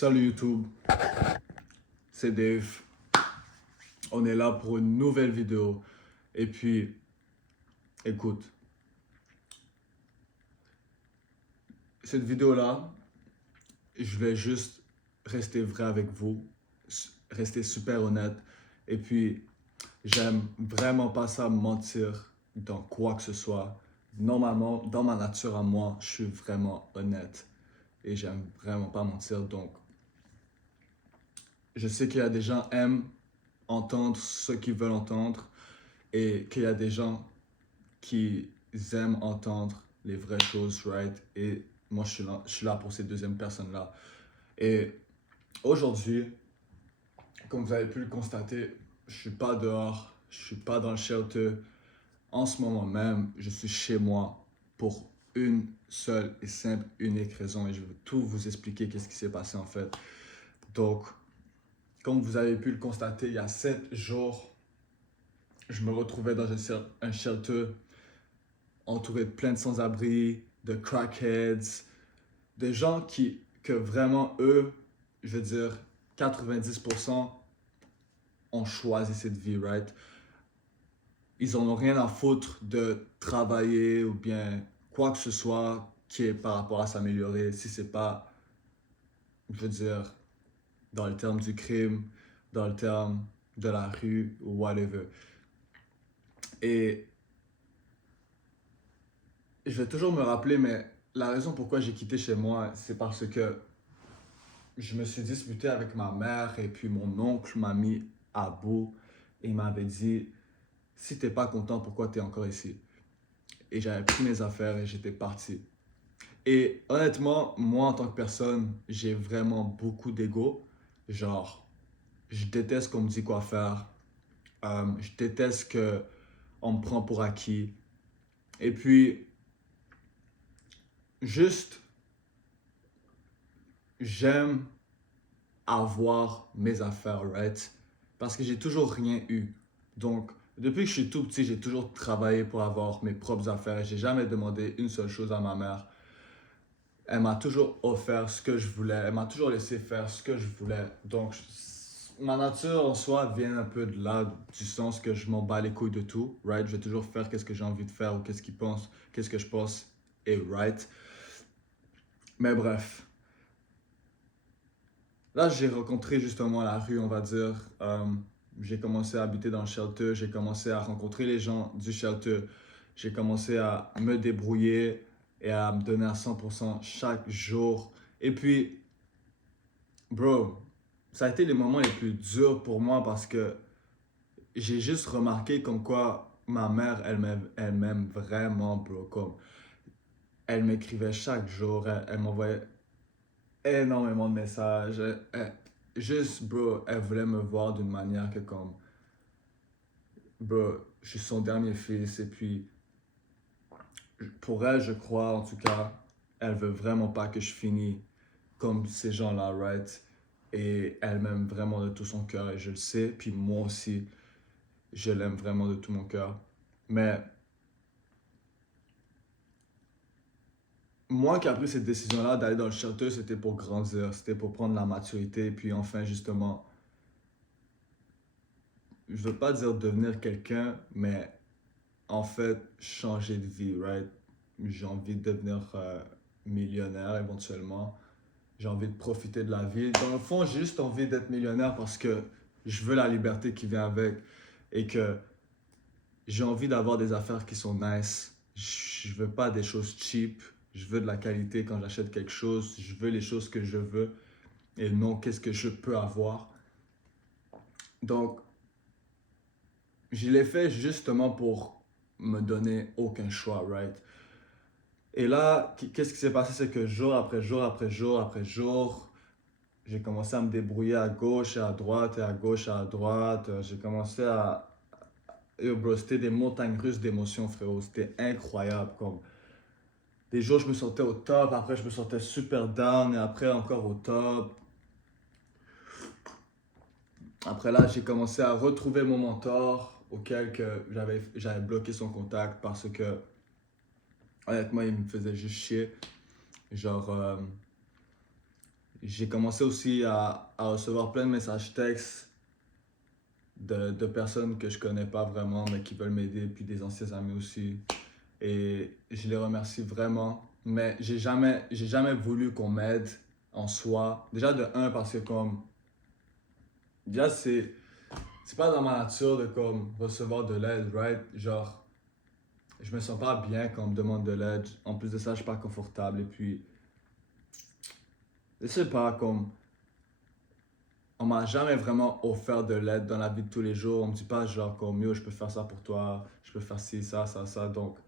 Salut YouTube, c'est Dave. On est là pour une nouvelle vidéo. Et puis, écoute, cette vidéo-là, je vais juste rester vrai avec vous, rester super honnête. Et puis, j'aime vraiment pas ça mentir dans quoi que ce soit. Normalement, dans ma nature à moi, je suis vraiment honnête. Et j'aime vraiment pas mentir. Donc, je sais qu'il y a des gens qui aiment entendre ce qu'ils veulent entendre. Et qu'il y a des gens qui aiment entendre les vraies choses, right? Et moi, je suis là pour ces deuxièmes personnes-là. Et aujourd'hui, comme vous avez pu le constater, je suis pas dehors, je suis pas dans le shelter. En ce moment même, je suis chez moi pour une seule et simple, unique raison. Et je veux tout vous expliquer qu'est-ce qui s'est passé en fait. Donc, comme vous avez pu le constater, il y a 7 jours, je me retrouvais dans un shelter entouré de plein de sans-abri, de crackheads, de gens que vraiment eux, je veux dire, 90% ont choisi cette vie, right? Ils en ont rien à foutre de travailler ou bien quoi que ce soit qui est par rapport à s'améliorer, si c'est pas, je veux dire, dans le terme du crime, dans le terme de la rue ou whatever. Et je vais toujours me rappeler, mais la raison pourquoi j'ai quitté chez moi, c'est parce que je me suis disputé avec ma mère et puis mon oncle m'a mis à bout et il m'avait dit, si t'es pas content, pourquoi t'es encore ici? Et j'avais pris mes affaires et j'étais parti. Et honnêtement, moi en tant que personne, j'ai vraiment beaucoup d'ego. Genre, je déteste qu'on me dise quoi faire. Je déteste qu'on me prend pour acquis. Et puis, juste, j'aime avoir mes affaires, right? Parce que j'ai toujours rien eu. Donc, depuis que je suis tout petit, j'ai toujours travaillé pour avoir mes propres affaires. J'ai jamais demandé une seule chose à ma mère. Elle m'a toujours offert ce que je voulais. Elle m'a toujours laissé faire ce que je voulais. Donc, ma nature en soi vient un peu de là, du sens que je m'en bats les couilles de tout, right? Je vais toujours faire qu'est-ce que j'ai envie de faire ou qu'est-ce qu'ils pensent, qu'est-ce que je pense est right. Mais bref. Là, j'ai rencontré justement la rue, on va dire. J'ai commencé à habiter dans le shelter, j'ai commencé à rencontrer les gens du shelter, j'ai commencé à me débrouiller et à me donner à 100% chaque jour. Et puis, bro, ça a été les moments les plus durs pour moi parce que j'ai juste remarqué comme quoi ma mère, elle m'aime vraiment, bro. Comme, elle m'écrivait chaque jour, elle m'envoyait énormément de messages. Juste, bro, elle voulait me voir d'une manière que comme, bro, je suis son dernier fils et puis pour elle, je crois en tout cas, elle veut vraiment pas que je finisse comme ces gens-là, right? Et elle m'aime vraiment de tout son cœur et je le sais, puis moi aussi, je l'aime vraiment de tout mon cœur. Mais moi qui ai pris cette décision-là d'aller dans le shelter, c'était pour grandir, c'était pour prendre la maturité, puis enfin justement je veux pas dire devenir quelqu'un, mais en fait, changer de vie, right? J'ai envie de devenir millionnaire éventuellement. J'ai envie de profiter de la vie. Dans le fond, j'ai juste envie d'être millionnaire parce que je veux la liberté qui vient avec et que j'ai envie d'avoir des affaires qui sont nice. Je veux pas des choses cheap. Je veux de la qualité quand j'achète quelque chose. Je veux les choses que je veux et non qu'est-ce que je peux avoir. Donc, je l'ai fait justement pour me donner aucun choix, right? Et là, qu'est-ce qui s'est passé, c'est que jour après jour après jour après jour, j'ai commencé à me débrouiller à gauche et à droite et à gauche et à droite. J'ai commencé à... Yo, bro, c'était des montagnes russes d'émotions, frérot. C'était incroyable. Comme... Des jours, je me sentais au top, après, je me sentais super down et après, encore au top. Après là, j'ai commencé à retrouver mon mentor auquel j'avais bloqué son contact parce que, honnêtement, il me faisait juste chier. Genre, j'ai commencé aussi à recevoir plein de messages textes de personnes que je connais pas vraiment, mais qui veulent m'aider, puis des anciens amis aussi. Et je les remercie vraiment. Mais j'ai jamais voulu qu'on m'aide en soi. Déjà de un, parce que comme, déjà c'est pas dans ma nature de comme recevoir de l'aide, right? Genre, je me sens pas bien quand on me demande de l'aide. En plus de ça, je suis pas confortable. Et puis, je sais pas, comme, on m'a jamais vraiment offert de l'aide dans la vie de tous les jours. On me dit pas genre comme, yo, je peux faire ça pour toi, je peux faire ci, ça. Donc,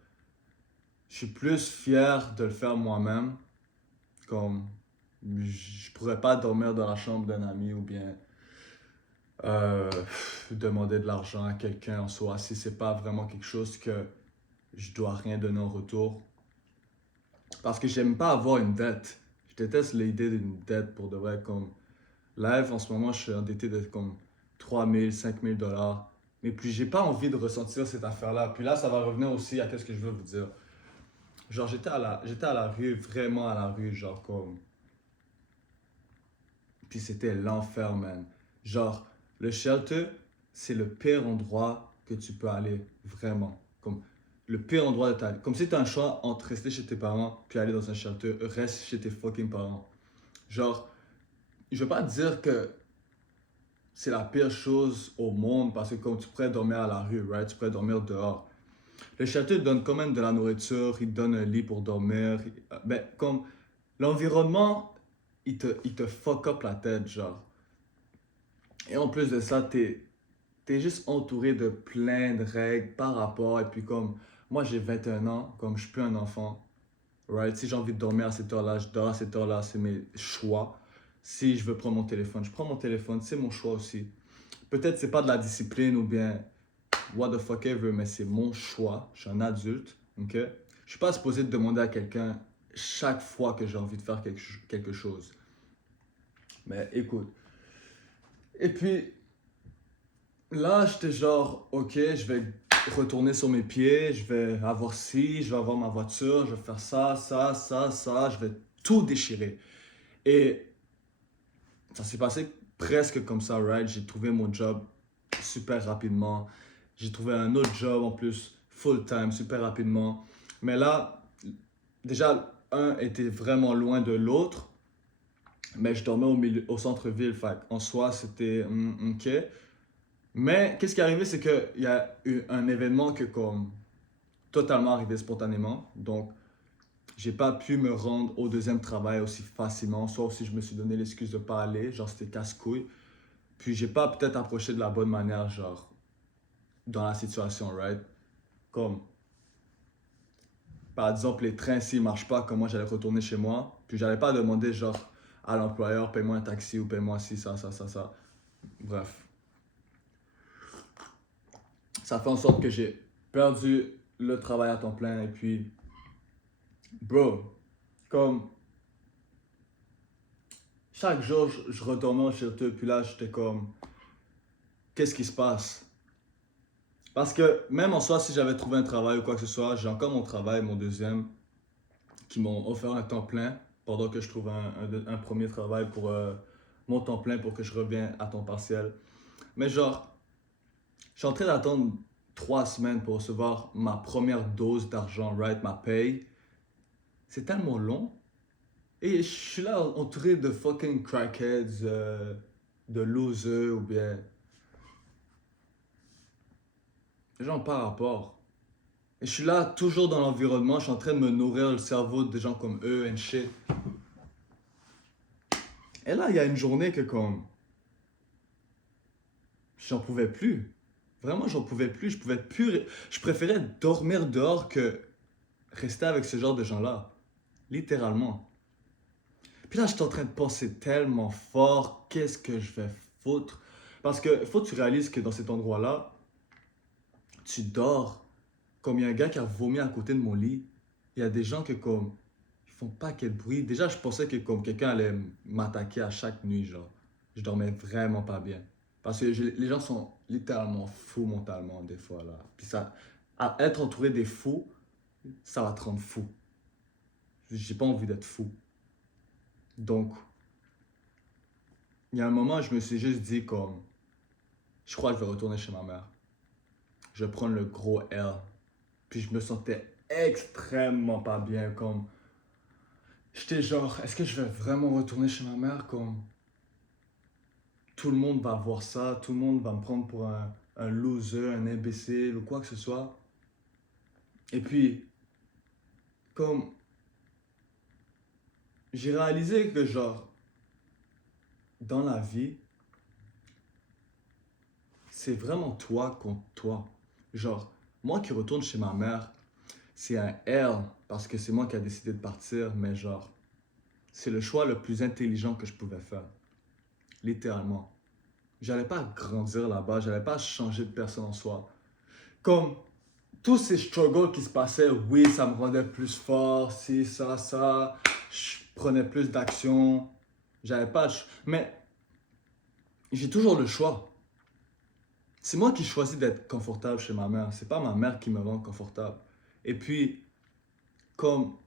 je suis plus fier de le faire moi-même. Comme, je pourrais pas dormir dans la chambre d'un ami ou bien euh, demander de l'argent à quelqu'un en soi si c'est pas vraiment quelque chose que je dois rien donner en retour. Parce que j'aime pas avoir une dette. Je déteste l'idée d'une dette pour de vrai. Comme live, en ce moment, je suis endetté de comme 3 000, 5 000 dollars. Mais puis, j'ai pas envie de ressentir cette affaire-là. Puis là, ça va revenir aussi à ce que je veux vous dire. Genre, j'étais à la rue, vraiment à la rue, genre comme. Puis c'était l'enfer, man. Genre, le shelter, c'est le pire endroit que tu peux aller, vraiment. Comme le pire endroit de ta vie. Comme si tu as un choix entre rester chez tes parents puis aller dans un shelter, reste chez tes fucking parents. Genre, je veux pas dire que c'est la pire chose au monde parce que comme tu pourrais dormir à la rue, right? Tu pourrais dormir dehors. Le shelter donne quand même de la nourriture, il te donne un lit pour dormir. Ben, comme l'environnement, il te fuck up la tête, genre. Et en plus de ça, t'es juste entouré de plein de règles par rapport. Et puis comme, moi j'ai 21 ans, comme je suis plus un enfant, right? Si j'ai envie de dormir à cette heure-là, je dors à cette heure-là, c'est mes choix. Si je veux prendre mon téléphone, je prends mon téléphone, c'est mon choix aussi. Peut-être c'est pas de la discipline ou bien what the fuck ever, mais c'est mon choix. Je suis un adulte, ok? Je suis pas supposé de demander à quelqu'un chaque fois que j'ai envie de faire quelque chose. Mais écoute. Et puis, là, j'étais genre, ok, je vais retourner sur mes pieds, je vais avoir ci, je vais avoir ma voiture, je vais faire ça, je vais tout déchirer. Et ça s'est passé presque comme ça, right? J'ai trouvé mon job super rapidement. J'ai trouvé un autre job en plus, full time, super rapidement. Mais là, déjà, un était vraiment loin de l'autre, mais je dormais au centre-ville. Fait en soi, c'était ok. Mais qu'est-ce qui est arrivé, c'est qu'il y a eu un événement que comme totalement arrivé spontanément. Donc, j'ai pas pu me rendre au deuxième travail aussi facilement, sauf si je me suis donné l'excuse de pas aller, genre c'était casse-couille. Puis j'ai pas peut-être approché de la bonne manière, genre, dans la situation, right? Comme, par exemple, les trains, s'ils marchent pas, comment j'allais retourner chez moi. Puis j'allais pas demander, genre, à l'employeur, paye-moi un taxi ou paye-moi ci, ça. Bref. Ça fait en sorte que j'ai perdu le travail à temps plein et puis, bro, comme chaque jour, je retournais au shelter, puis là, j'étais comme, qu'est-ce qui se passe? Parce que même en soi, si j'avais trouvé un travail ou quoi que ce soit, j'ai encore mon travail, mon deuxième, qui m'ont offert un temps plein pendant que je trouve un premier travail pour mon temps plein pour que je revienne à temps partiel. Mais genre, je suis en train d'attendre 3 semaines pour recevoir ma première dose d'argent, right, ma paye. C'est tellement long. Et je suis là entouré de fucking crackheads, de losers ou bien des gens par rapport. Et je suis là toujours dans l'environnement, je suis en train de me nourrir le cerveau de gens comme eux and shit. Et là, il y a une journée que comme j'en pouvais plus. Vraiment, j'en pouvais plus. Je pouvais plus. Je préférais dormir dehors que rester avec ce genre de gens-là. Littéralement. Puis là, j'étais en train de penser tellement fort, qu'est-ce que je vais foutre? Parce que faut que tu réalises que dans cet endroit-là, tu dors. Comme il y a un gars qui a vomi à côté de mon lit, il y a des gens qui comme ils font pas quel bruit. Déjà, je pensais que comme quelqu'un allait m'attaquer à chaque nuit, genre. Je dormais vraiment pas bien. Parce que les gens sont littéralement fous mentalement des fois là. Puis ça, être entouré des fous, ça va te rendre fou. J'ai pas envie d'être fou. Donc, il y a un moment, je me suis juste dit comme, je crois que je vais retourner chez ma mère. Je vais prendre le gros L. Puis je me sentais extrêmement pas bien, comme, j'étais genre, est-ce que je vais vraiment retourner chez ma mère, comme, tout le monde va voir ça, tout le monde va me prendre pour un loser, un imbécile ou quoi que ce soit. Et puis, comme, j'ai réalisé que genre, dans la vie, c'est vraiment toi contre toi. Genre, moi qui retourne chez ma mère, c'est un L parce que c'est moi qui a décidé de partir, mais genre, c'est le choix le plus intelligent que je pouvais faire. Littéralement. J'allais pas grandir là-bas, j'allais pas changer de personne en soi. Comme tous ces struggles qui se passaient, oui, ça me rendait plus fort, si, ça, je prenais plus d'action. J'avais pas. Mais j'ai toujours le choix. C'est moi qui choisis d'être confortable chez ma mère. C'est pas ma mère qui me rend confortable. Et puis, comme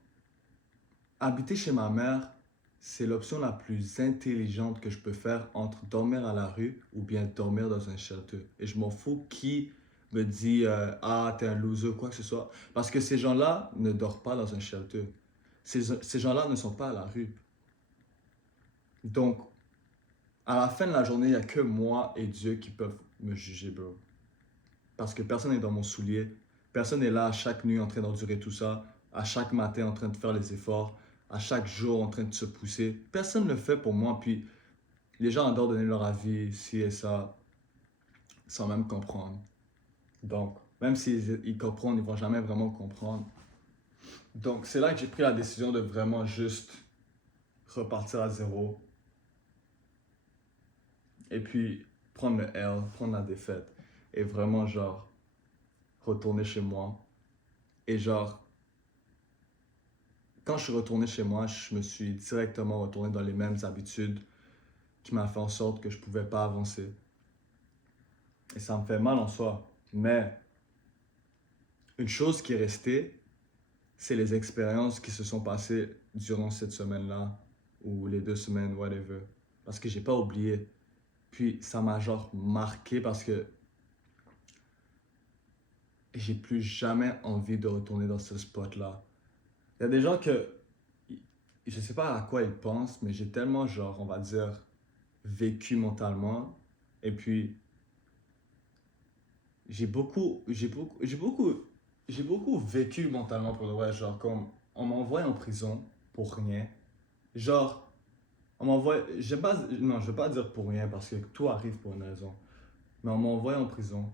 habiter chez ma mère, c'est l'option la plus intelligente que je peux faire entre dormir à la rue ou bien dormir dans un shelter. Et je m'en fous qui me dit ah, t'es un loser, quoi que ce soit. Parce que ces gens-là ne dorment pas dans un shelter. Ces gens-là ne sont pas à la rue. Donc, à la fin de la journée, il n'y a que moi et Dieu qui peuvent me juger, bro. Parce que personne n'est dans mon soulier. Personne n'est là à chaque nuit en train d'endurer tout ça, à chaque matin en train de faire les efforts, à chaque jour en train de se pousser. Personne ne le fait pour moi. Puis les gens adorent donner leur avis, ci et ça, sans même comprendre. Donc, même s'ils comprennent, ils ne vont jamais vraiment comprendre. Donc, c'est là que j'ai pris la décision de vraiment juste repartir à zéro. Et puis, prendre le L, prendre la défaite. Et vraiment, genre, retourner chez moi. Et genre, quand je suis retourné chez moi, je me suis directement retourné dans les mêmes habitudes qui m'a fait en sorte que je ne pouvais pas avancer. Et ça me fait mal en soi. Mais une chose qui est restée, c'est les expériences qui se sont passées durant cette semaine-là ou les 2 semaines, whatever. Parce que j'ai pas oublié. Puis ça m'a genre marqué parce que j'ai plus jamais envie de retourner dans ce spot-là. Il y a des gens que je sais pas à quoi ils pensent, mais j'ai tellement genre, on va dire, vécu mentalement. Et puis j'ai beaucoup vécu mentalement pour le vrai. Genre comme on m'envoie en prison pour rien. Genre on m'envoie, j'aime pas, non je veux pas dire pour rien parce que tout arrive pour une raison. Mais on m'envoie en prison.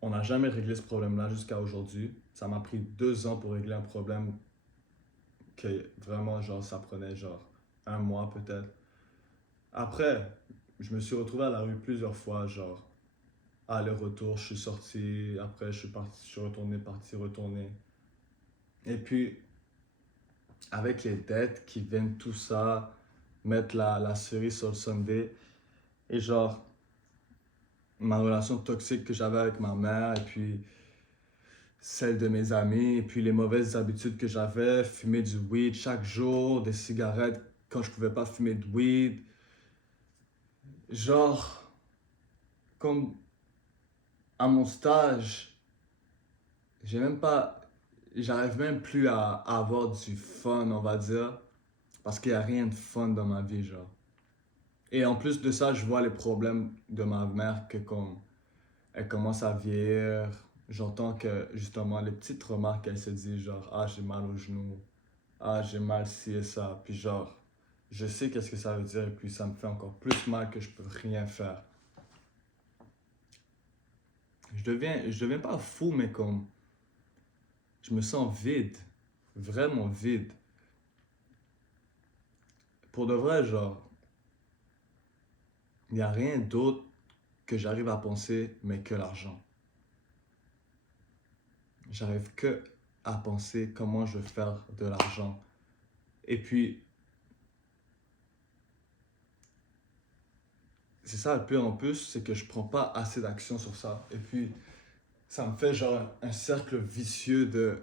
On n'a jamais réglé ce problème-là jusqu'à aujourd'hui. Ça m'a pris 2 ans pour régler un problème que vraiment genre ça prenait genre un mois peut-être. Après, je me suis retrouvé à la rue plusieurs fois, genre aller-retour, je suis sorti, après je suis parti, je suis retourné, parti, retourné. Et puis, avec les dettes qui viennent tout ça, mettre la cerise sur le sundae, et genre, ma relation toxique que j'avais avec ma mère, et puis celle de mes amis, et puis les mauvaises habitudes que j'avais, fumer du weed chaque jour, des cigarettes quand je pouvais pas fumer de weed. Genre, comme à mon stage, j'ai même pas, j'arrive même plus à avoir du fun, on va dire, parce qu'il n'y a rien de fun dans ma vie, genre. Et en plus de ça, je vois les problèmes de ma mère que comme elle commence à vieillir, j'entends que justement les petites remarques qu'elle se dit, genre ah j'ai mal au genou, ah j'ai mal ci et ça, puis genre je sais qu'est-ce que ça veut dire et puis ça me fait encore plus mal que je peux rien faire. Je deviens pas fou, mais comme je me sens vide, vraiment vide. Pour de vrai, genre, il n'y a rien d'autre que j'arrive à penser, mais que l'argent. J'arrive que à penser comment je vais faire de l'argent. Et puis, c'est ça le pire en plus, c'est que je prends pas assez d'action sur ça. Et puis, ça me fait genre un cercle vicieux de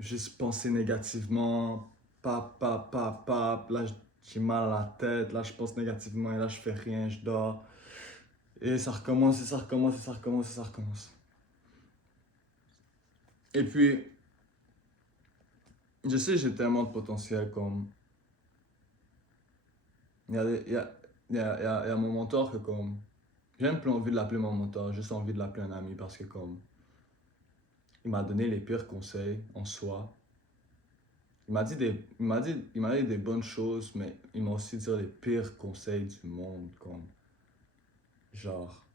juste penser négativement, là, j'ai mal à la tête, là je pense négativement et là je fais rien, je dors. Et ça recommence, et ça recommence, et ça recommence, et ça recommence. Et puis, je sais j'ai tellement de potentiel comme... Il y a, des- il y a mon mentor que comme... J'ai même plus envie de l'appeler mon mentor, j'ai juste envie de l'appeler un ami parce que comme... Il m'a donné les pires conseils en soi. Il m'a dit des bonnes choses, mais il m'a aussi dit les pires conseils du monde, comme... Genre...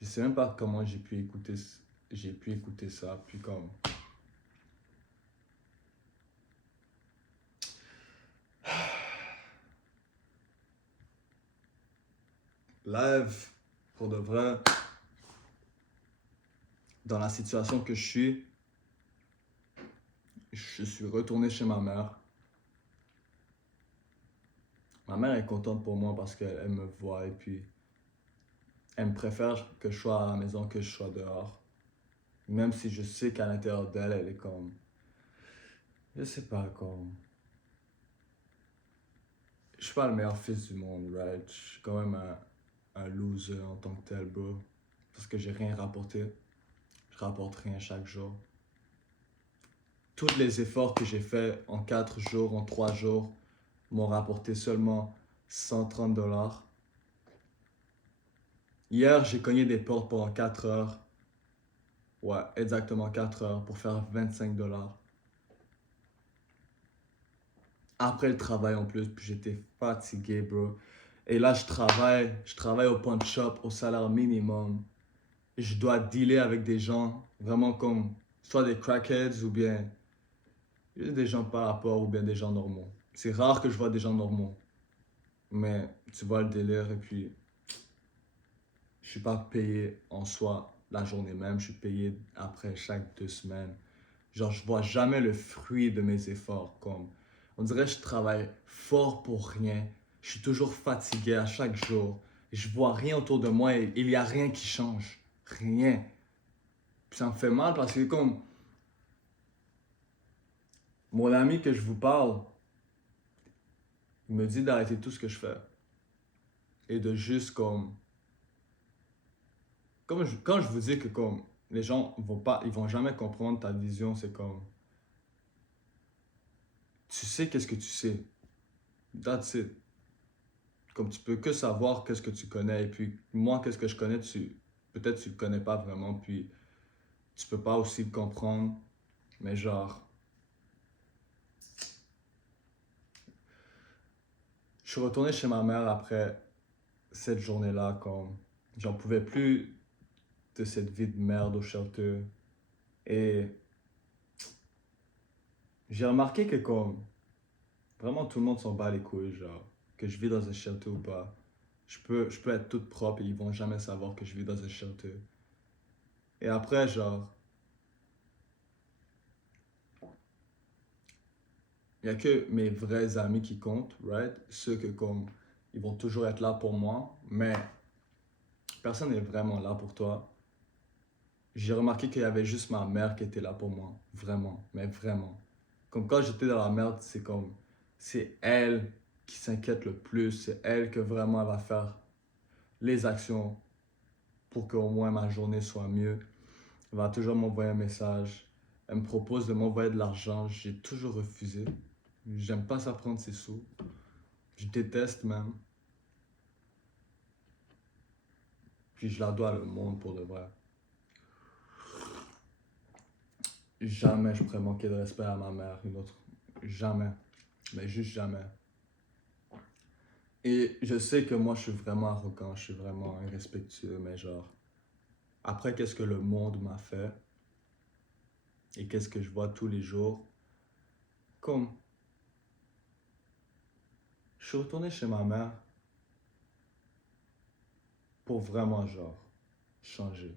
Je sais même pas comment j'ai pu écouter ça, puis comme... Live, pour de vrai, dans la situation que je suis retourné chez ma mère. Ma mère est contente pour moi parce qu'elle me voit et puis elle me préfère que je sois à la maison que je sois dehors. Même si je sais qu'à l'intérieur d'elle, elle est comme... Je sais pas, comme... Je suis pas le meilleur fils du monde, right? Je suis quand même un loser en tant que tel, bro. Parce que j'ai rien rapporté. Je rapporte rien chaque jour. Tous les efforts que j'ai faits en 4 jours, en 3 jours, m'ont rapporté seulement 130 $. Hier, j'ai cogné des portes pendant 4 heures. Ouais, exactement 4 heures pour faire 25 $. Après le travail en plus, puis j'étais fatigué, bro. Et là, je travaille au pawn shop au salaire minimum. Je dois dealer avec des gens vraiment comme soit des crackheads ou bien des gens par rapport ou bien des gens normaux. C'est rare que je vois des gens normaux. Mais tu vois le délire et puis je suis pas payé en soi la journée même, je suis payé après chaque 2 semaines. Genre, je vois jamais le fruit de mes efforts. Comme, on dirait que je travaille fort pour rien. Je suis toujours fatigué à chaque jour. Je vois rien autour de moi et il n'y a rien qui change. Rien. Puis ça me fait mal parce que comme mon ami que je vous parle, il me dit d'arrêter tout ce que je fais. Et de juste quand je vous dis que comme les gens vont pas, ils vont jamais comprendre ta vision, c'est comme tu sais qu'est-ce que tu sais. That's it. Comme tu peux que savoir qu'est-ce que tu connais. Et puis moi, qu'est-ce que je connais, peut-être tu le connais pas vraiment. Puis tu peux pas aussi le comprendre. Mais genre, je suis retourné chez ma mère après cette journée-là. Comme j'en pouvais plus de cette vie de merde au shelter. Et j'ai remarqué que comme vraiment tout le monde s'en bat les couilles. Genre, que je vis dans un shelter ou pas. Je peux être toute propre et ils vont jamais savoir que je vis dans un shelter. Et après, genre, il n'y a que mes vrais amis qui comptent, right? Ceux que comme, ils vont toujours être là pour moi, mais personne n'est vraiment là pour toi. J'ai remarqué qu'il y avait juste ma mère qui était là pour moi, vraiment, mais vraiment. Comme quand j'étais dans la merde, c'est comme, c'est elle qui s'inquiète le plus, c'est elle que vraiment elle va faire les actions pour qu'au moins ma journée soit mieux. Elle va toujours m'envoyer un message, elle me propose de m'envoyer de l'argent, j'ai toujours refusé. J'aime pas ça prendre ses sous. Je déteste même. Puis je la dois le monde pour de vrai. Jamais je pourrais manquer de respect à ma mère, une autre. Jamais. Mais juste jamais. Et je sais que moi je suis vraiment arrogant, je suis vraiment irrespectueux, mais genre, après qu'est-ce que le monde m'a fait et qu'est-ce que je vois tous les jours, comme je suis retourné chez ma mère pour vraiment genre changer.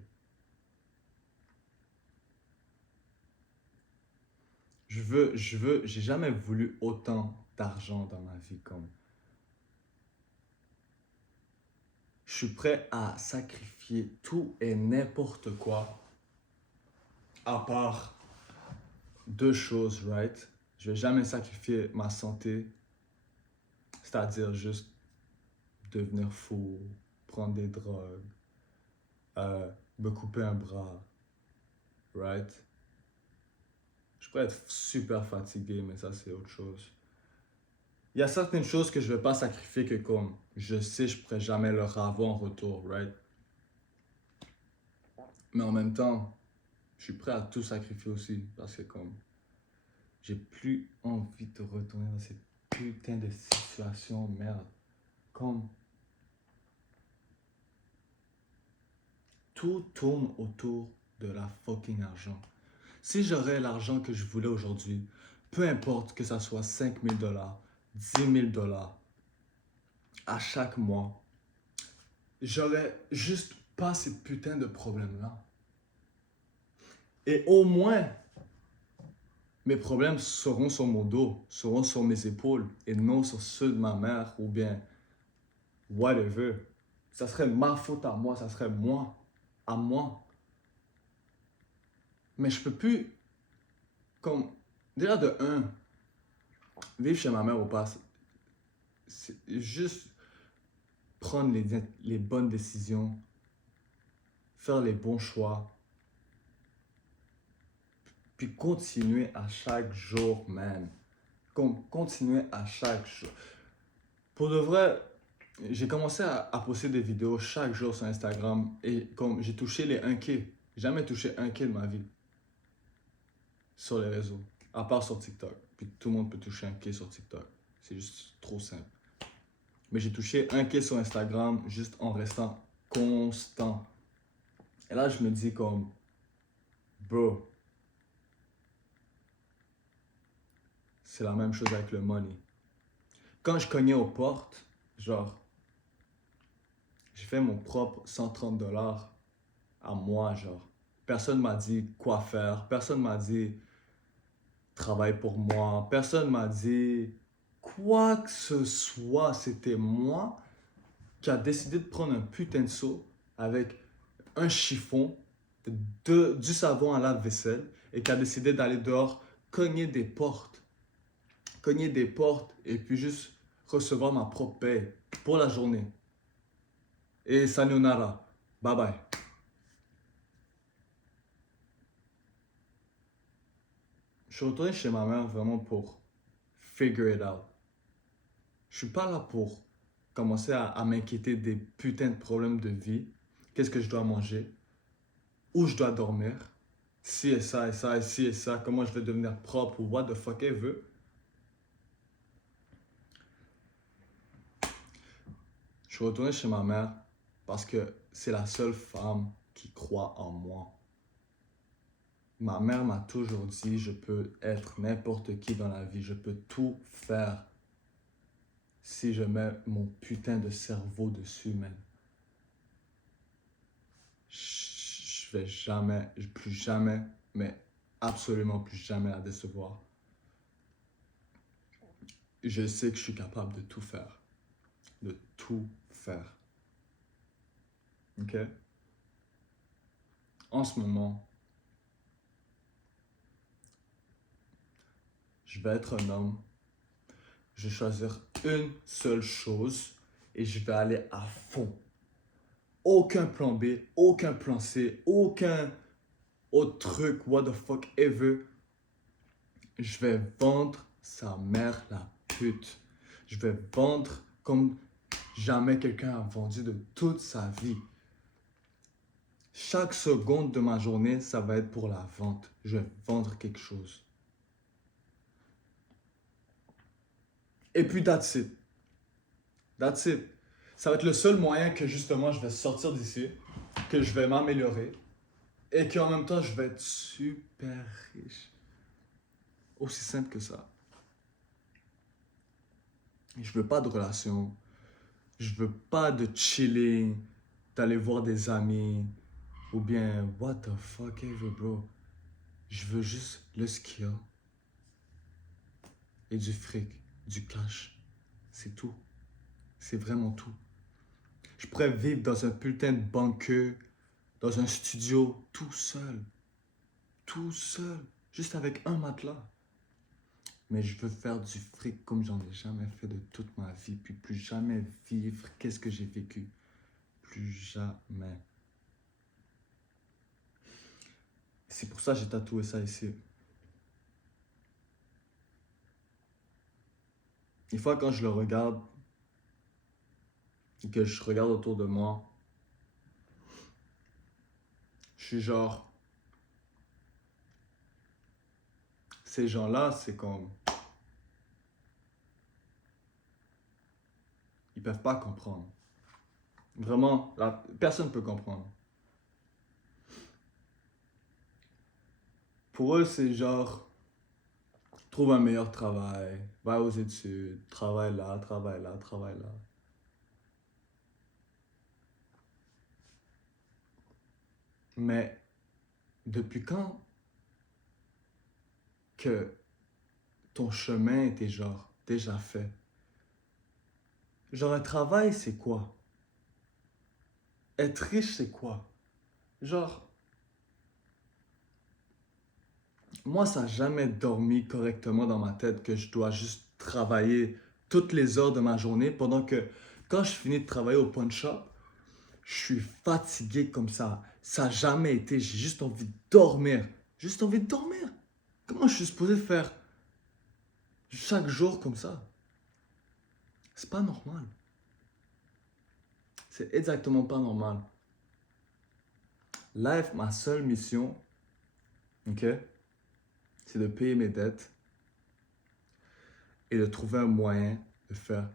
J'ai jamais voulu autant d'argent dans ma vie comme. Je suis prêt à sacrifier tout et n'importe quoi, à part 2 choses, right? Je vais jamais sacrifier ma santé C'est-à-dire juste devenir fou, prendre des drogues, me couper un bras, right? Je pourrais être super fatigué, mais ça, c'est autre chose. Il y a certaines choses que je ne vais pas sacrifier que comme je sais je ne pourrais jamais leur avoir en retour, right? Mais en même temps, je suis prêt à tout sacrifier aussi parce que comme j'ai plus envie de retourner dans cette putain de situation, merde. Comme tout tourne autour de la fucking argent. Si j'aurais l'argent que je voulais aujourd'hui, peu importe que ça soit 5 000 $, 10 000 $ à chaque mois, j'aurais juste pas ces putains de problèmes-là. Et au moins, mes problèmes seront sur mon dos, seront sur mes épaules et non sur ceux de ma mère ou bien whatever. Ça serait ma faute à moi, ça serait moi, à moi. Mais je peux plus, comme, déjà de un, vivre chez ma mère ou pas, c'est juste prendre les bonnes décisions, faire les bons choix, puis continuer à chaque jour, man. Continuer à chaque jour. Pour de vrai, j'ai commencé à poster des vidéos chaque jour sur Instagram et comme j'ai touché les 1K. Jamais touché 1K de ma vie sur les réseaux, à part sur TikTok. Puis tout le monde peut toucher 1K sur TikTok. C'est juste trop simple. Mais j'ai touché 1K sur Instagram juste en restant constant. Et là, je me dis comme, bro, c'est la même chose avec le money. Quand je cognais aux portes, genre, j'ai fait mon propre 130 $ à moi, genre. Personne m'a dit quoi faire, personne m'a dit travaille pour moi, personne m'a dit quoi que ce soit. C'était moi qui a décidé de prendre un putain de seau avec un chiffon, du savon à lave-vaisselle et qui a décidé d'aller dehors cogner des portes et puis juste recevoir ma propre paye pour la journée. Et sayonara, bye bye. Je suis retourné chez ma mère vraiment pour figure it out. Je suis pas là pour commencer à m'inquiéter des putains de problèmes de vie. Qu'est-ce que je dois manger? Où je dois dormir? Si et ça et ça et si et ça. Comment je vais devenir propre ou what the fuck elle veut? Je suis retourné chez ma mère parce que c'est la seule femme qui croit en moi. Ma mère m'a toujours dit, je peux être n'importe qui dans la vie, je peux tout faire si je mets mon putain de cerveau dessus, man. Je vais jamais, plus jamais, mais absolument plus jamais la décevoir. Je sais que je suis capable de tout faire. De tout faire. Ok? En ce moment, je vais être un homme. Je vais choisir une seule chose et je vais aller à fond. Aucun plan B, aucun plan C, aucun autre truc, what the fuck ever. Je vais vendre sa mère la pute. Je vais vendre comme jamais quelqu'un a vendu de toute sa vie. Chaque seconde de ma journée, ça va être pour la vente. Je vais vendre quelque chose. Et puis, that's it. That's it. Ça va être le seul moyen que justement je vais sortir d'ici, que je vais m'améliorer et qu'en même temps je vais être super riche. Aussi simple que ça. Je veux pas de relation. Je veux pas de chilling, d'aller voir des amis ou bien what the fuck ever, bro. Je veux juste le skill et du fric, du cash. C'est tout. C'est vraiment tout. Je pourrais vivre dans un putain de bunker, dans un studio, tout seul. Tout seul. Juste avec un matelas. Mais je veux faire du fric comme j'en ai jamais fait de toute ma vie, puis plus jamais vivre qu'est-ce que j'ai vécu. Plus jamais. C'est pour ça que j'ai tatoué ça ici. Une fois quand je le regarde, et que je regarde autour de moi, je suis genre, ces gens-là, c'est comme, ils peuvent pas comprendre. Vraiment, personne ne peut comprendre. Pour eux, c'est genre, trouve un meilleur travail, va aux études, travaille là, travaille là, travaille là. Mais depuis quand que ton chemin était genre déjà fait? Genre un travail, c'est quoi? Être riche, c'est quoi? Genre, moi, ça n'a jamais dormi correctement dans ma tête que je dois juste travailler toutes les heures de ma journée pendant que quand je finis de travailler au pawn shop, je suis fatigué comme ça. Ça n'a jamais été. J'ai juste envie de dormir. Juste envie de dormir. Comment je suis supposé faire chaque jour comme ça? C'est pas normal. C'est exactement pas normal. Life, ma seule mission, ok, c'est de payer mes dettes et de trouver un moyen de faire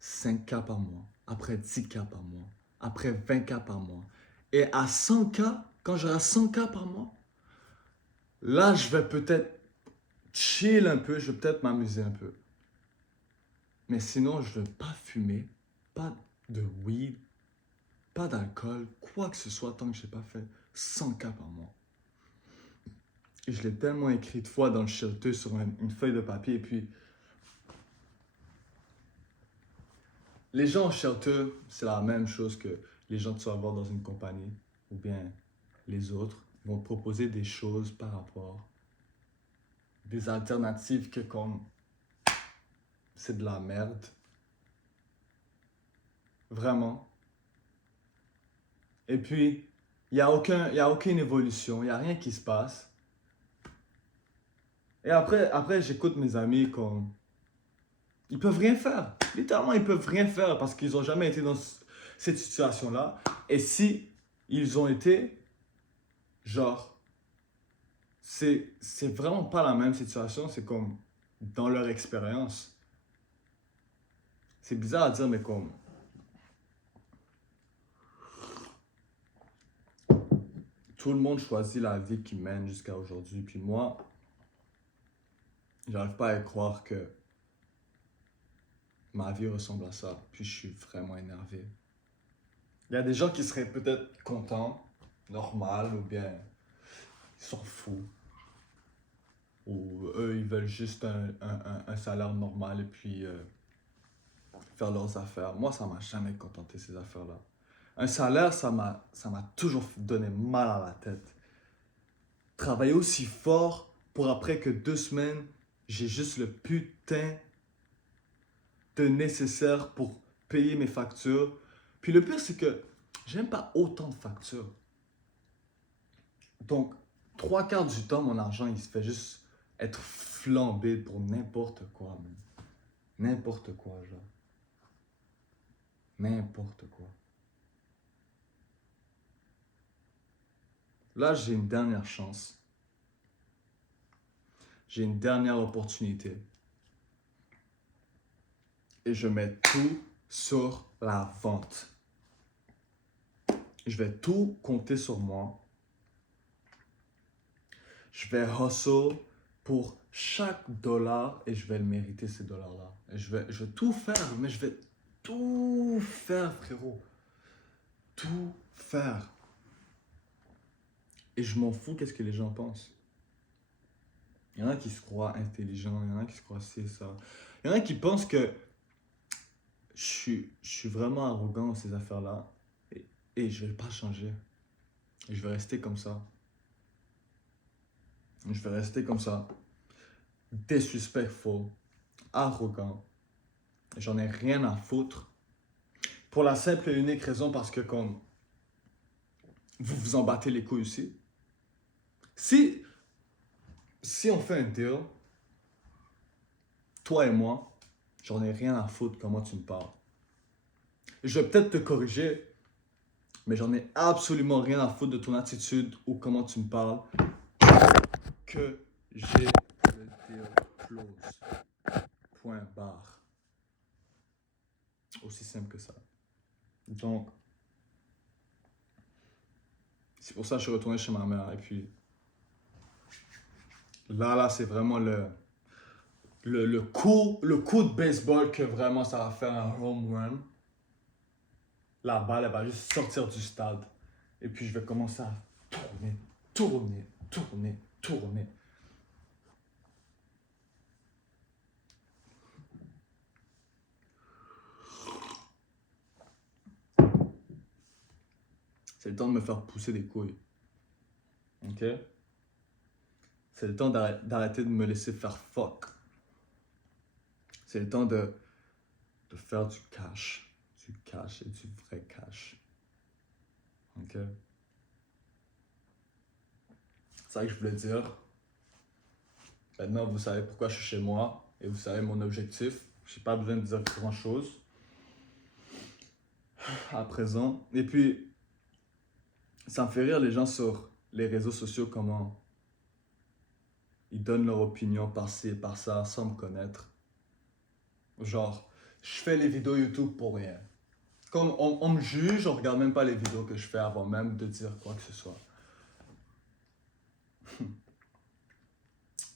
5K par mois, après 10K par mois, après 20K par mois. Et à 100K, quand j'aurai 100K par mois, là, je vais peut-être chill un peu, je vais peut-être m'amuser un peu. Mais sinon, je ne veux pas fumer, pas de weed, pas d'alcool, quoi que ce soit tant que je n'ai pas fait 100K par mois. Et je l'ai tellement écrit de fois dans le shelter sur une feuille de papier. Et puis, les gens au shelter, c'est la même chose que les gens que tu vas voir dans une compagnie ou bien les autres. Ils vont te proposer des choses par rapport, des alternatives que comme c'est de la merde. Vraiment. Et puis, il y a aucune évolution, il n'y a rien qui se passe. Et après j'écoute mes amis comme... Ils peuvent rien faire. Littéralement, ils peuvent rien faire parce qu'ils n'ont jamais été dans cette situation-là. Et si ils ont été, genre, c'est vraiment pas la même situation. C'est comme dans leur expérience. C'est bizarre à dire, mais comme... Tout le monde choisit la vie qu'il mène jusqu'à aujourd'hui. Puis moi, j'arrive pas à croire que ma vie ressemble à ça. Puis je suis vraiment énervé. Il y a des gens qui seraient peut-être contents, normal, ou bien ils s'en foutent. Ou eux, ils veulent juste un salaire normal et puis faire leurs affaires. Moi, ça m'a jamais contenté ces affaires-là. Un salaire, ça m'a toujours donné mal à la tête. Travailler aussi fort pour après que 2 semaines, j'ai juste le putain de nécessaire pour payer mes factures. Puis le pire, c'est que j'aime pas autant de factures. Donc, 3 quarts du temps, mon argent, il se fait juste être flambé pour n'importe quoi, man. N'importe quoi, genre. N'importe quoi. Là, j'ai une dernière chance. J'ai une dernière opportunité. Et je mets tout sur la vente. Je vais tout compter sur moi. Je vais hustle pour chaque dollar et je vais le mériter, ces dollars-là. Et je vais tout faire, mais je vais tout faire, frérot. Tout faire. Et je m'en fous qu'est-ce que les gens pensent. Il y en a qui se croient intelligents, il y en a qui se croient ci, ça. Il y en a qui pensent que je suis vraiment arrogant dans ces affaires-là et je vais pas changer. Je vais rester comme ça. Je vais rester comme ça. disrespectful, arrogant. J'en ai rien à foutre. Pour la simple et unique raison parce que comme vous vous en battez les couilles aussi. Si, si on fait un deal, toi et moi, j'en ai rien à foutre comment tu me parles. Je vais peut-être te corriger, mais j'en ai absolument rien à foutre de ton attitude ou comment tu me parles. Que j'ai le deal close. Point barre. Aussi simple que ça. Donc, c'est pour ça que je suis retourné chez ma mère. Et puis, là, c'est vraiment le coup de baseball que vraiment ça va faire un home run. La balle, elle va juste sortir du stade. Et puis, je vais commencer à tourner. C'est le temps de me faire pousser des couilles. Ok? C'est le temps d'arrêter de me laisser faire fuck. C'est le temps de faire du cash. Du cash et du vrai cash. Ok? C'est ça que je voulais dire. Maintenant, vous savez pourquoi je suis chez moi et vous savez mon objectif. Je n'ai pas besoin de dire grand chose à présent. Et puis, ça me fait rire les gens sur les réseaux sociaux, comment ils donnent leur opinion par-ci et par-ça sans me connaître. Genre, je fais les vidéos YouTube pour rien. Comme on me juge, on regarde même pas les vidéos que je fais avant même de dire quoi que ce soit.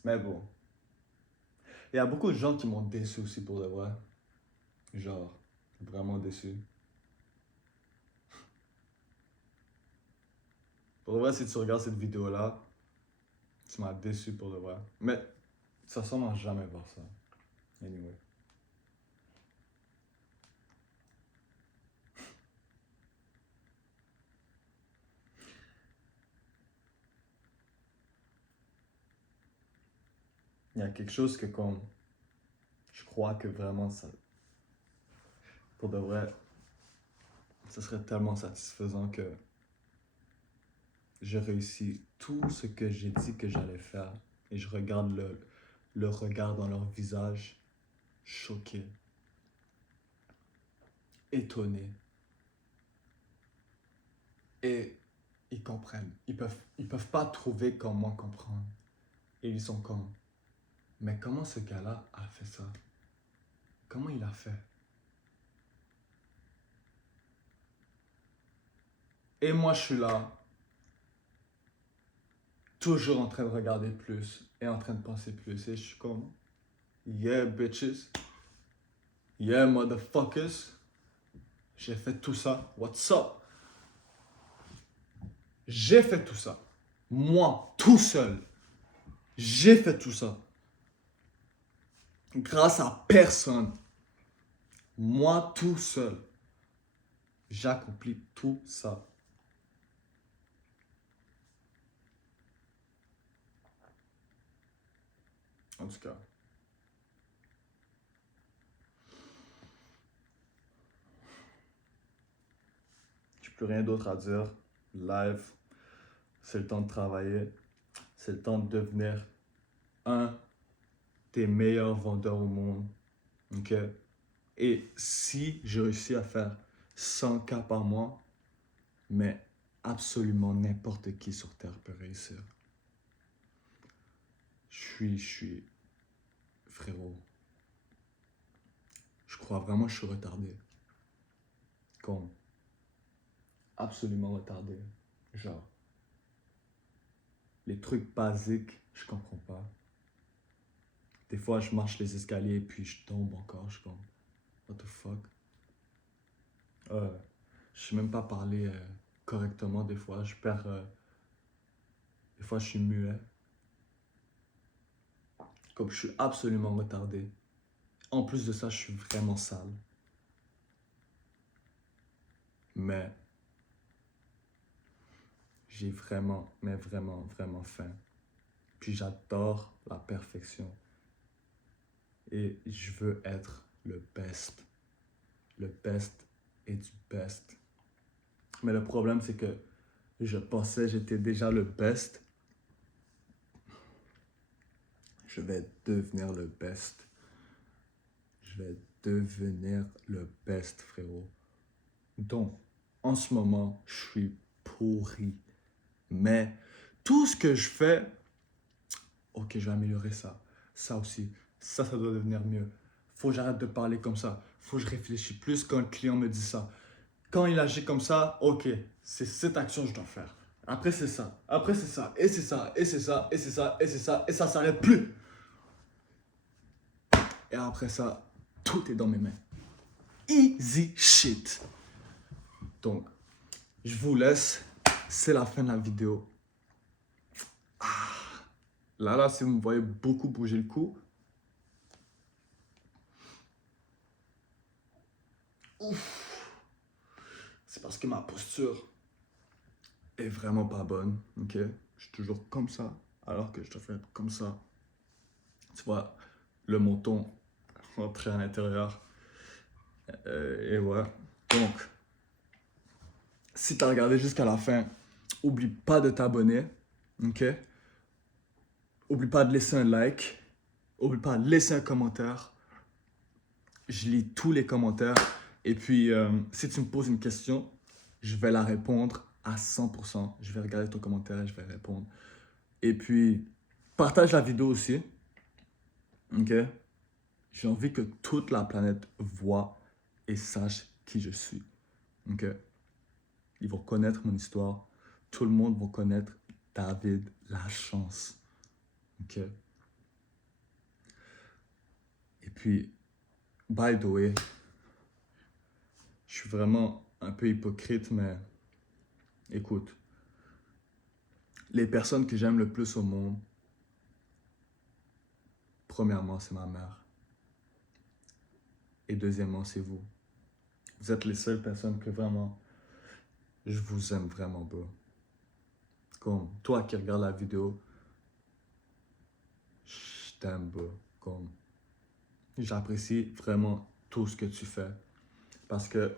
Mais bon. Il y a beaucoup de gens qui m'ont déçu aussi pour de vrai. Genre, vraiment déçu. Pour de vrai, si tu regardes cette vidéo-là, tu m'as déçu pour de vrai. Mais ça semble à jamais voir ça. Anyway. Il y a quelque chose que comme... Je crois que vraiment ça... Pour de vrai, ça serait tellement satisfaisant que je réussis tout ce que j'ai dit que j'allais faire. Et je regarde le regard dans leur visage, choqué, étonné. Et ils comprennent. Ils peuvent pas trouver comment comprendre. Et ils sont comme, mais comment ce gars-là a fait ça? Comment il a fait? Et moi, je suis là, toujours en train de regarder plus et en train de penser plus. Et je suis comme, yeah, bitches. Yeah, motherfuckers. J'ai fait tout ça. What's up? J'ai fait tout ça. Moi, tout seul. J'ai fait tout ça. Grâce à personne. Moi, tout seul. J'accomplis tout ça. En tout cas. J'ai plus rien d'autre à dire. Live. C'est le temps de travailler. C'est le temps de devenir un des meilleurs vendeurs au monde. Ok? Et si je réussis à faire 100K par mois, mais absolument n'importe qui sur Terre peut réussir. Je suis, frérot, je crois vraiment que je suis retardé. Comme, absolument retardé. Genre, les trucs basiques, je comprends pas. Des fois, je marche les escaliers et puis je tombe encore. Je suis comme, what the fuck? Je sais même pas parler correctement des fois. Je perds. Des fois, je suis muet. Comme je suis absolument retardé. En plus de ça, je suis vraiment sale. Mais j'ai vraiment, mais vraiment, vraiment faim. Puis j'adore la perfection. Et je veux être le best. Le best et du best. Mais le problème, c'est que je pensais que j'étais déjà le best. Je vais devenir le best. Je vais devenir le best, frérot. Donc, en ce moment, je suis pourri. Mais tout ce que je fais, ok, je vais améliorer ça. Ça aussi. Ça doit devenir mieux. Faut que j'arrête de parler comme ça. Faut que je réfléchisse plus quand le client me dit ça. Quand il agit comme ça, ok, c'est cette action que je dois faire. Après, c'est ça. Après, c'est ça. Et c'est ça. Et c'est ça. Et c'est ça. Et c'est ça. Et ça s'arrête plus. Et après ça, tout est dans mes mains. Easy shit. Donc, je vous laisse. C'est la fin de la vidéo. Là, si vous me voyez beaucoup bouger le cou, c'est parce que ma posture est vraiment pas bonne, ok? Je suis toujours comme ça, alors que je dois faire comme ça. Tu vois, le menton rentré à l'intérieur. Et ouais. Donc, si tu as regardé jusqu'à la fin, oublie pas de t'abonner, ok? Oublie pas de laisser un like. Oublie pas de laisser un commentaire. Je lis tous les commentaires. Et puis, si tu me poses une question, je vais la répondre à 100%. Je vais regarder ton commentaire et je vais répondre. Et puis, partage la vidéo aussi. Ok? J'ai envie que toute la planète voit et sache qui je suis. Ok? Ils vont connaître mon histoire. Tout le monde va connaître David Lachance. Ok? Et puis, by the way, je suis vraiment un peu hypocrite, mais écoute, les personnes que j'aime le plus au monde, premièrement, c'est ma mère. Et deuxièmement, c'est vous. Vous êtes les seules personnes que vraiment, je vous aime vraiment, bro. Comme toi qui regardes la vidéo, je t'aime, bro. Comme j'apprécie vraiment tout ce que tu fais. Parce que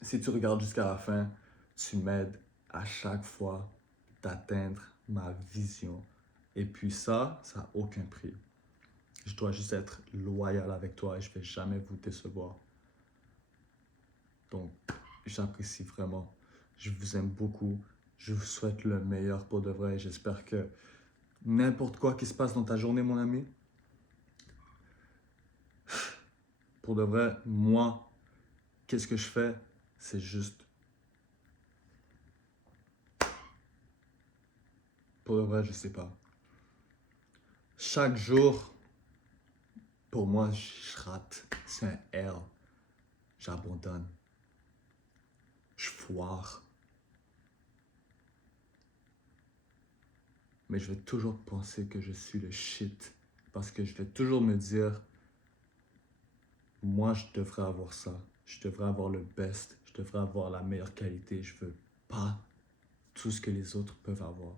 si tu regardes jusqu'à la fin, tu m'aides à chaque fois d'atteindre ma vision. Et puis ça n'a aucun prix. Je dois juste être loyal avec toi et je ne vais jamais vous décevoir. Donc, j'apprécie vraiment. Je vous aime beaucoup. Je vous souhaite le meilleur pour de vrai. J'espère que n'importe quoi qui se passe dans ta journée, mon ami, pour de vrai, moi, qu'est-ce que je fais? C'est juste... Pour de vrai, je sais pas. Chaque jour, pour moi, je rate. C'est un L. J'abandonne. Je foire. Mais je vais toujours penser que je suis le shit. Parce que je vais toujours me dire, moi, je devrais avoir ça. Je devrais avoir le best. Je devrais avoir la meilleure qualité. Je veux pas tout ce que les autres peuvent avoir.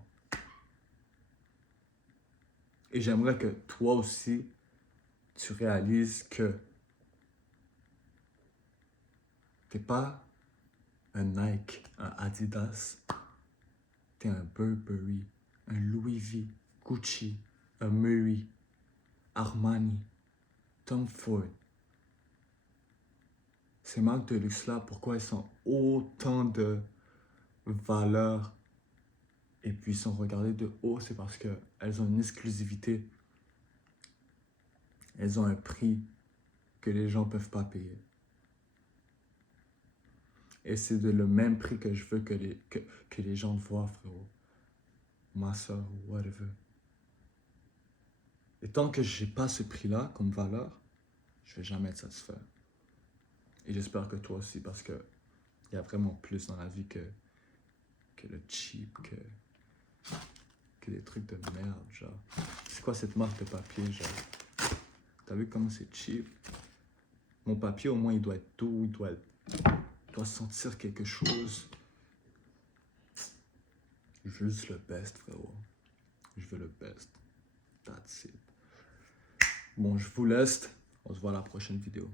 Et j'aimerais que toi aussi, tu réalises que t'es pas un Nike, un Adidas, t'es un Burberry, un Louis V, Gucci, un Murray, Armani, Tom Ford. Ces marques de luxe-là, pourquoi elles ont autant de valeur et puis sont regardées de haut, c'est parce qu'elles ont une exclusivité. Elles ont un prix que les gens ne peuvent pas payer. Et c'est de le même prix que je veux que les gens voient, frérot. Ma soeur, whatever. Et tant que je n'ai pas ce prix-là comme valeur, je ne vais jamais être satisfait. Et j'espère que toi aussi, parce qu'il y a vraiment plus dans la vie que le cheap, que des trucs de merde, genre. C'est quoi cette marque de papier, genre? T'as vu comment c'est cheap? Mon papier, au moins, il doit être doux, il doit sentir quelque chose. Juste le best, frérot. Je veux le best. That's it. Bon, je vous laisse. On se voit à la prochaine vidéo.